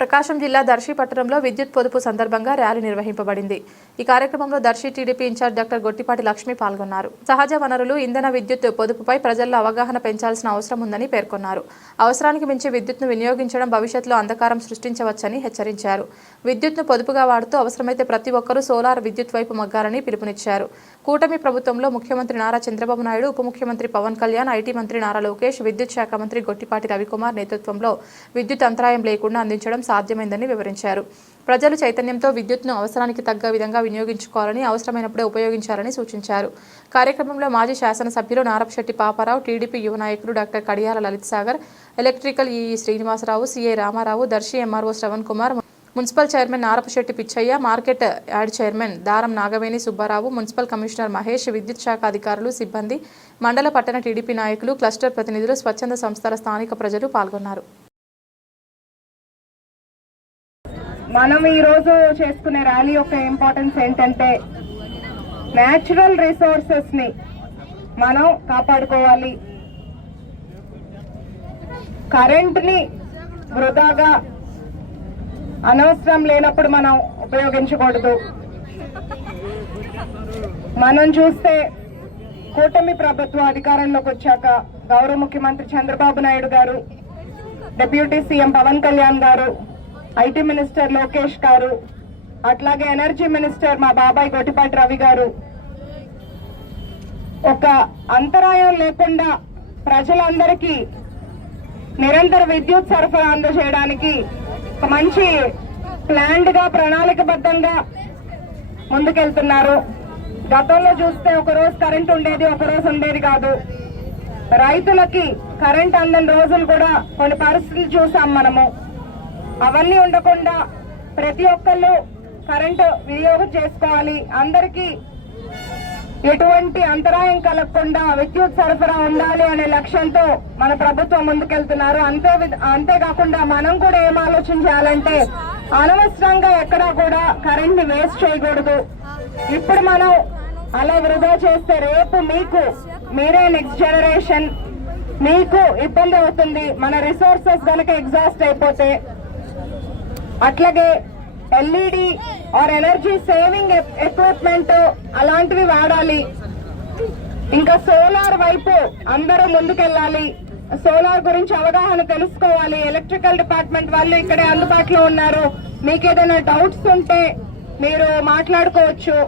ప్రకాశం జిల్లా దర్శి పట్టణంలో విద్యుత్ పొదుపు సందర్భంగా ర్యాలీ నిర్వహింపబడింది. ఈ కార్యక్రమంలో Darsi TDP in charge doctor Gottipati Lakshmi పాల్గొన్నారు. సహజ వనరులు, ఇంధన విద్యుత్ పొదుపుపై ప్రజల్లో అవగాహన పెంచాల్సిన అవసరం ఉందని పేర్కొన్నారు. అవసరానికి మించి విద్యుత్ను వినియోగించడం భవిష్యత్తులో అంధకారం సృష్టించవచ్చని హెచ్చరించారు. విద్యుత్ను పొదుపుగా వాడుతూ అవసరమైతే ప్రతి ఒక్కరూ సోలార్ విద్యుత్ వైపు మొగ్గాలని పిలుపునిచ్చారు. కూటమి ప్రభుత్వంలో ముఖ్యమంత్రి నారా చంద్రబాబు నాయుడు, ఉప ముఖ్యమంత్రి పవన్ కళ్యాణ్, ఐటీ మంత్రి నారా లోకేష్, విద్యుత్ శాఖ మంత్రి గొట్టిపాటి రవికుమార్ నేతృత్వంలో విద్యుత్ అంతరాయం లేకుండా అందించడం సాధ్యమైందని వివరించారు. ప్రజలు చైతన్యంతో విద్యుత్ను అవసరానికి తగ్గ విధంగా వినియోగించుకోవాలని, అవసరమైనప్పుడే ఉపయోగించాలని సూచించారు. కార్యక్రమంలో మాజీ శాసనసభ్యులు నారపశెట్టి పాపారావు, టీడీపీ యువ నాయకులు doctor Kadiyala Lalit Sagar, electrical EE Srinivasarao, CI Ramarao, Darsi MRO Shravan Kumar, municipal chairman Narapasetti Pichaiah, market yard chairman Daram Nagaveni Subbarao, municipal commissioner Mahesh, విద్యుత్ శాఖ అధికారులు, సిబ్బంది, మండల పట్టణ టీడీపీ నాయకులు, క్లస్టర్ ప్రతినిధులు, స్వచ్ఛంద సంస్థల స్థానిక ప్రజలు పాల్గొన్నారు. మనం ఈరోజు చేసుకునే ర్యాలీ యొక్క ఇంపార్టెన్స్ ఏంటంటే న్యాచురల్ రిసోర్సెస్ ని మనం కాపాడుకోవాలి. కరెంట్ ని వృధాగా అనవసరం లేనప్పుడు మనం ఉపయోగించకూడదు. మనం చూస్తే కూటమి ప్రభుత్వం అధికారంలోకి వచ్చాక గౌరవ ముఖ్యమంత్రి చంద్రబాబు నాయుడు గారు, డిప్యూటీ సీఎం పవన్ కళ్యాణ్ గారు, ఐటీ మినిస్టర్ లోకేష్ గారు, అట్లాగే ఎనర్జీ మినిస్టర్ మా బాబాయ్ గొట్టిపాటి రవి గారు ఒక అంతరాయం లేకుండా ప్రజలందరికీ నిరంతర విద్యుత్ సరఫరా అందజేయడానికి ఒక మంచి ప్లాన్డ్ గా, ప్రణాళికబద్ధంగా ముందుకెళ్తున్నారు. గతంలో చూస్తే ఒక రోజు కరెంట్ ఉండేది, ఒక రోజు ఉండేది కాదు. రైతులకి కరెంట్ అందని రోజులు కూడా కొన్ని పరిస్థితులు చూసాం మనము. అవన్నీ ఉండకుండా ప్రతి ఒక్కళ్ళు కరెంటు వినియోగం చేసుకోవాలి. అందరికీ ఎటువంటి అంతరాయం కలగకుండా విద్యుత్ సరఫరా ఉండాలి అనే లక్ష్యంతో మన ప్రభుత్వం ముందుకెళ్తున్నారు. అంతేకాకుండా మనం కూడా ఏం ఆలోచన చేయాలంటే అనవసరంగా ఎక్కడా కూడా కరెంట్ ని వేస్ట్ చేయకూడదు. ఇప్పుడు మనం అలా వృధా చేస్తే రేపు మీరే నెక్స్ట్ జనరేషన్, మీకు ఇబ్బంది అవుతుంది. మన రిసోర్సెస్ కనుక ఎగ్జాస్ట్ అయిపోతే. అట్లాగే LED or energy saving equipment అలాంటివి వాడాలి. ఇంకా సోలార్ వైపు అందరూ ముందుకెళ్ళాలి. సోలార్ గురించి అవగాహన తెలుసుకోవాలి. ఎలక్ట్రికల్ డిపార్ట్మెంట్ వాళ్ళు ఇక్కడే అందుబాటులో ఉన్నారు. మీకు ఏదైనా డౌట్స్ ఉంటే మీరు మాట్లాడుకోవచ్చు.